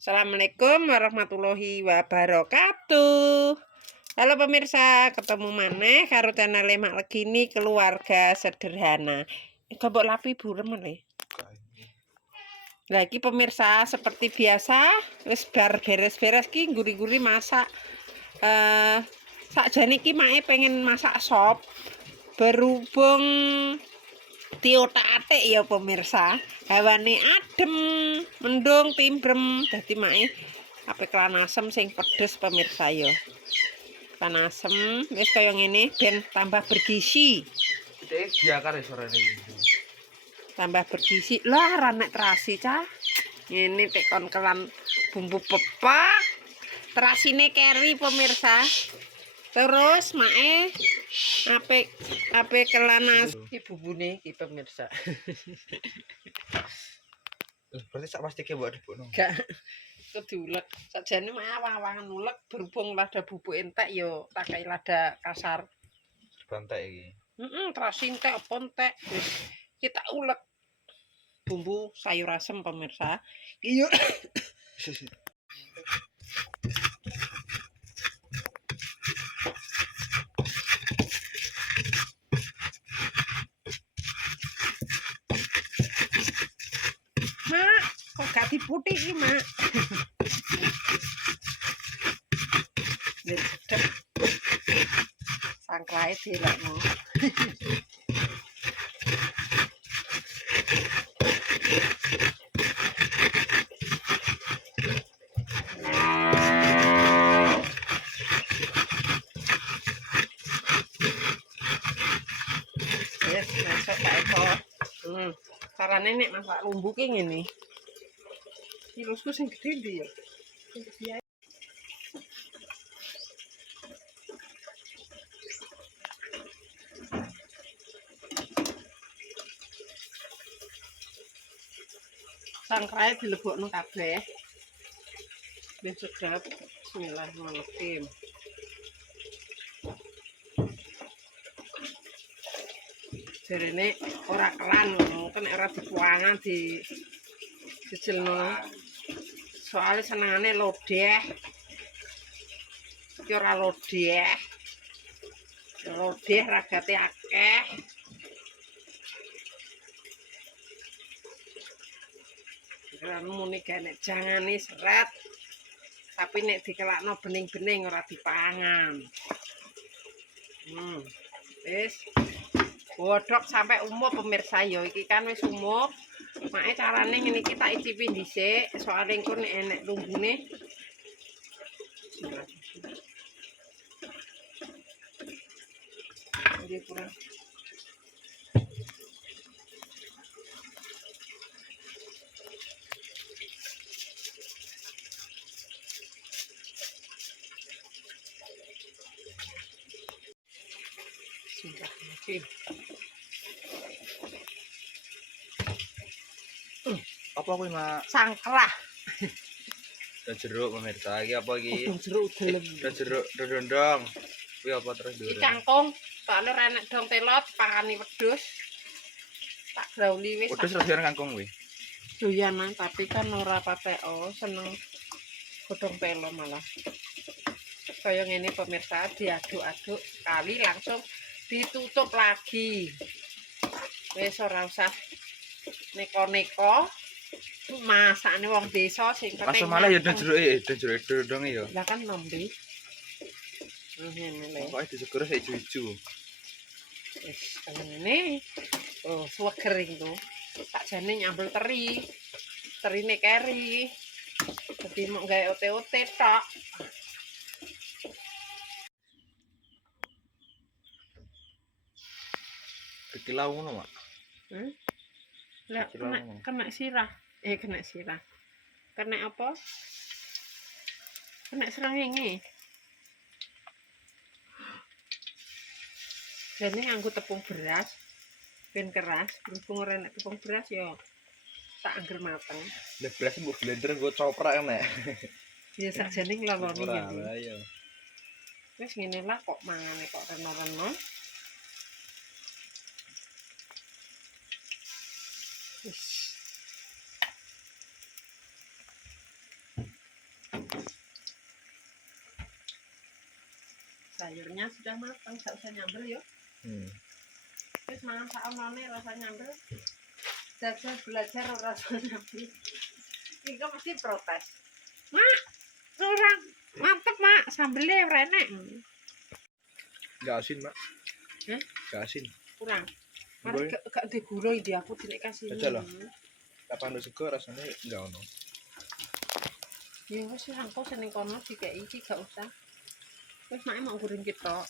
Assalamualaikum warahmatullahi wabarakatuh. Halo pemirsa, ketemu maneh karo channel Mak Legini Keluarga Sederhana. Gobok lapi burem le. Lagi pemirsa, seperti biasa wis bar beres-beres ki guri-guri masak. Sakjane ki mae pengen masak sop. Berhubung diotak-atik ya pemirsa, hawane adem, mendung timbrem, dadi mae ape kelan asem sing pedes pemirsa ya. Kelan asem wis kaya ngene ben tambah bergizi. Biakar ya sorene iki. Tambah bergizi. Lah ra nek terasi cah. Ngene tek kon kelan bumbu pepek. Terasine keri pemirsa. Terus mae ape kelan iki bumbune iki pemirsa. Berarti sak pastike mbok adukno. Gak kedulek. Sakjane mah awang-awangan ulek berhubung lada bubuk entek yo tak kei lada kasar. Bantek iki. Terasi entek apa entek wis kita ulek. Bumbu sayur asem pemirsa. Iya. Mak, kok gak diputik iki, Mak? Cedek. Sangkrae dilekno. Yes, masak gak eko. Carane nek masak lumbu ki ngene. Virusku sing gedhe ndi ya? Sing gedhe ae. Sangkrae dilebokno kabeh. Ben sedap. Bismillahirrahmanirrahim. Jarene ora kelan, mungkin ora dipuangan di jejelno. Soale senengane lodeh. Iki ora lodeh. Lodeh ragate akeh. Muni nek jangane seret. Tapi nek dikelakno bening-bening ora dipangan. Wis godhog sampai umur pemirsa ya iki kan wis umur. Make carane ngene iki tak icipi dhisik, soalé engko nek enek lumbune. Nggih kurang. Bismillahirrahmanirrahim. Apa kuwi, Mak? Sangkrah. Dan jeruk pemirsa iki apa iki? Udang jeruk dalem. Dan jeruk dondong. Kuwi apa terus Iki dhuwur? kangkung, soalnya renek dong telot pangani wedhus. Tak grauli wis. Wedhus rasane kangkung kuwi. Doyanan tapi kan ora patek seneng godhong pelo malah. Kaya ngene pemirsa diaduk-aduk kali langsung ditutup lagi. Wis ora usah neko-neko. Masakne wong desa sing Asal malah ya dan jeruk dondonge ya. Lah kan nombe. Ngene lho. Pokoke diseger sik ijo-ijo. Wis ngene. Oh, suweger itu. Sakjane nyambel teri. Terine keri. Dadi mok gawe ote-ote tok. Dikilau ngono, Mak. Lah kena sirah. Kena sirah. Kena apa? Kena srengenge. Jadi nganggo tepung beras ben keras, berhubung ora nek tepung beras ya tak angger mateng. Lah beras mbok blender nggo coprak nek. Ya sakjane ngloloni Ora ngene. lah ya. Wis ngene lah kok mangane kok reno-reno. Wis Sayurnya sudah matang, gak usah nyambel yuk. Terus mangan saonone rasa nyambel. Jajan belajar rasa nyambel. Ini mesti protes. Mak, kurang mantep mak, sambelnya renek. Gak asin, Mak. Hah? Gak asin. Kurang. Mari gak digurui dia aku tidak kasih. Aja lah. Kapan lu sego rasanya enggak ono. Ya wis angko seneng kono dikeki iki gak usah. Wis mak mau goreng kita.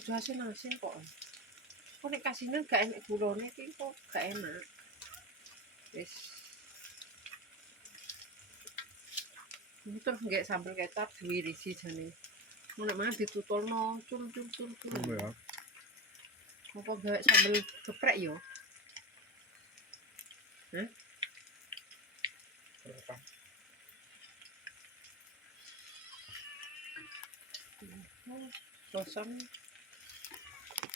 Udah asin-asin kok. Kok nek kasihnya gak enak gurone iki kok gak enak. Wis. Ini terus nggak sambal kecap diwirisi jane. Mau nek mangan ditutulno cul. Ya. Apa gawe sambal geprek yo? Hah? Bosan.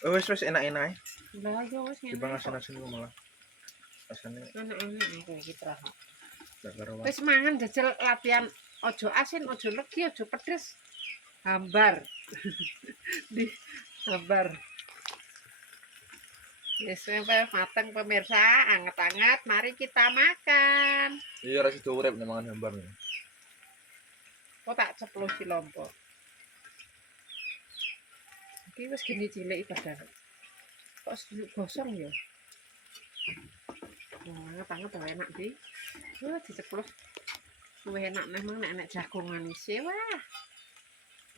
Wes enak-enak. Lah yo wis ngene. Dibang asin-asin ku malah. Rasane Enak-enak aku iki terang. gak karo. Wis mangan jajal latihan ojo asin, ojo legi, ojo pedes. Hambar. Di hambar. Wis sampai mateng pemirsa, anget-anget, mari kita makan. Iya rasa urip nek mangan hambar. Kok tak ceplosi lompok. Iki wis geni cilik badan. Kok seduluk gosong ya? Wah, anget enak di. Wah, diceplos. Luwih enak neh mang nek jagung manis e. Wah,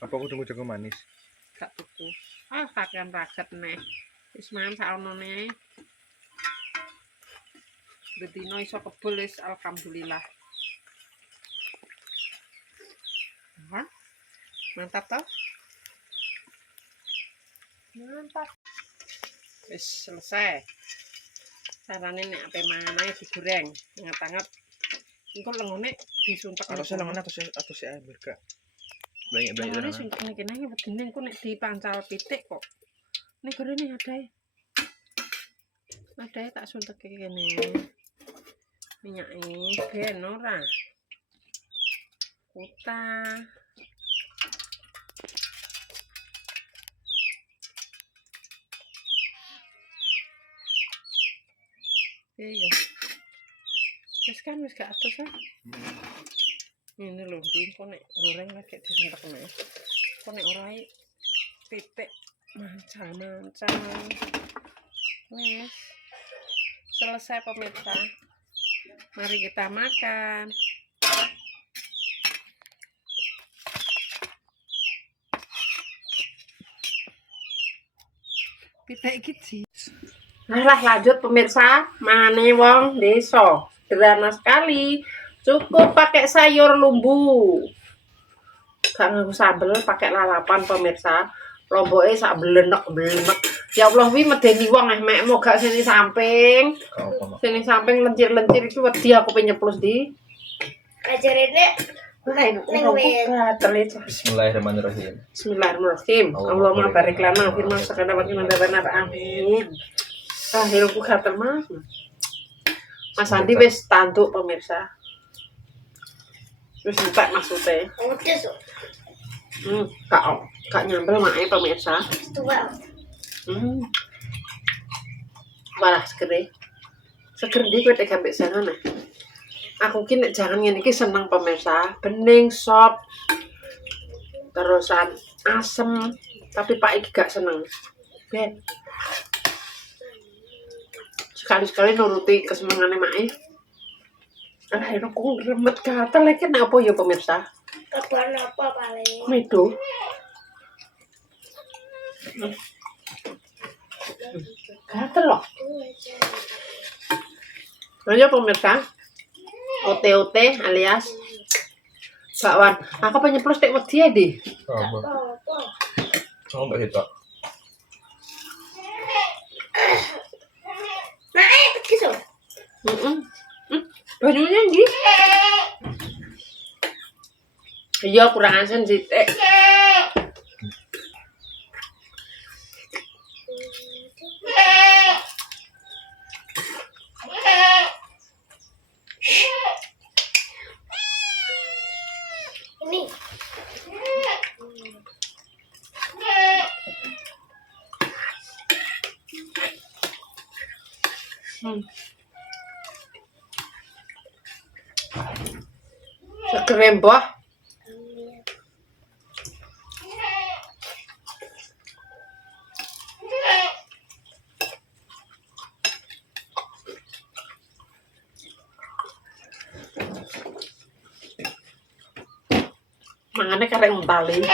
Apa aku tunggu jagung manis? gak tuku. Ah, pakaian raget neh. Wis mangan saonone ae. Bedino iso kebul wis alhamdulillah. Wah, mantap toh? Mantap. Wis selesai. Carane nek ape mangan ae digoreng, anget-anget. Engko lengone disuntek. Harusnya lengan atau si air berkah. Banyak-banyak Lengone tenan. suntek kene iki wedine engko nek dipancal pitik kok. Nek gorene adae. Adae tak suntek kene. Minyak ini ben ora. Kuta. Iya. Wis kan wis gak atus ah. Ini lho, ndi kok nek goreng lagi disuntek nek. Kok nek ora pitik mancal-mancal. Wis. Selesai pemirsa. Mari kita makan. Pitik iki. Nah, lanjut pemirsa, mane wong desa. Sederhana sekali. Cukup pakai sayur lumbu. Gak nganggo sambel, pakai lalapan pemirsa. Lomboke sak blenek-blenek. Ya Allah wi medeni wong mek gak sini samping. Sini samping lencir-lencir iki wedi aku penyeplos di. Ajarene Bismillahirrahmanirrahim. Bismillahirrahmanirrahim. Allahumma barik lana firman sakana wa kinna amin. Akhirku gatel Mas. Mas Andi wis tanduk pemirsa. Wis entek maksudnya. Gak nyambel mae pemirsa. Parah seger. Seger di kowe tek ambek sana. Aku ki nek jangan ngene iki seneng pemirsa. Bening sop. Terusan asem, tapi Pak iki gak seneng. Ben. Sekali-sekali nuruti kesenengane mae. Akhirnya aku remet gatel lagi kenapa ya pemirsa? kabar apa paling? Medo. Gatel loh. Ayo pemirsa. OT-OT alias bakwan. Aku penyeplos tek wedi ya, Di. Apa? Apa? Kamu enggak hitok. Gitu. Bajunya di. Iya kurang asin sithik. Ini. Seger mbah. Mangane kareng tali.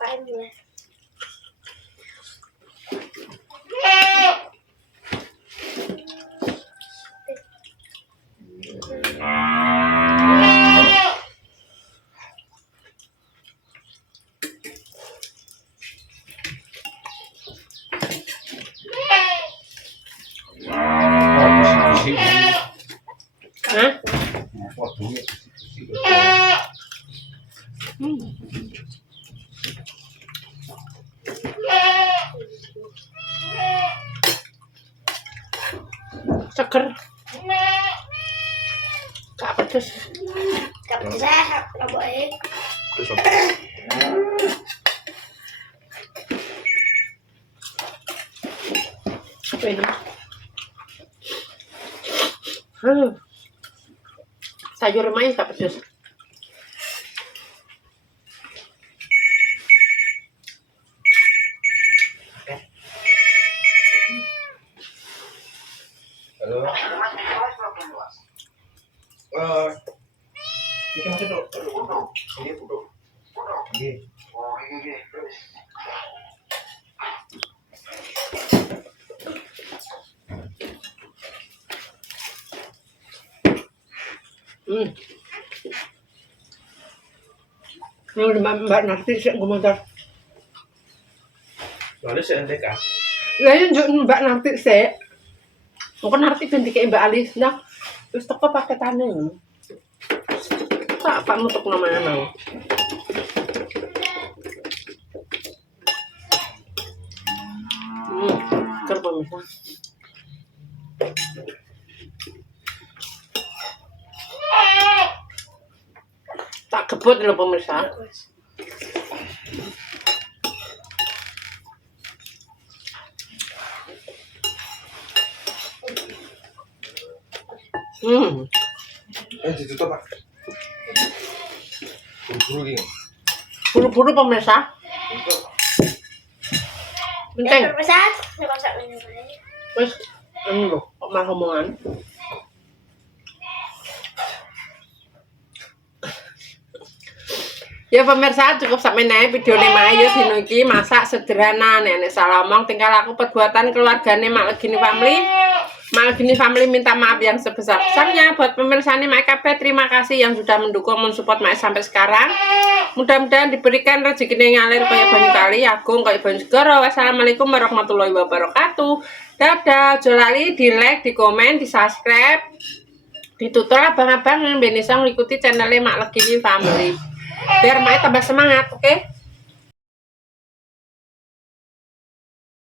Paling mulai. Hah? Seger. Gak pedes. Gak bisa, gak boleh. Terus apa? Apa ini? Sayur main gak pedes. Halo. Ini kan duduk. Ini duduk. Ini. Ini mbak nanti sih gue motor. Lalu saya NTK. Lah yo mbak nanti sih. Mungkin nanti ganti kayak mbak Alis nah. Terus toko paketannya. Tak apa nutup namanya mau. Pemirsa. Tak kebut loh pemirsa. Ditutup Pak. Buru-buru gini. Buru-buru pemirsa. Penting. Berpesan, saya masak minuman. Terus ini loh, omah omongan. Ya pemirsa cukup sampai naik video nih Mayu dino iki masak sederhana nenek salah omong tinggal aku perbuatan keluargane Mak Legini Family. Mak Legini Family minta maaf yang sebesar-besarnya buat pemirsa nih Mak KB. Terima kasih yang sudah mendukung mensupport Mak sampai sekarang. Mudah-mudahan diberikan rezeki yang ngalir kayak banyu kali agung kayak banyu segoro. Wassalamualaikum warahmatullahi wabarakatuh. Dadah, jolali di like, di komen, di subscribe, ditutur abang-abang yang bisa mengikuti channelnya Mak Legini Family. Biar Mak tambah semangat, oke?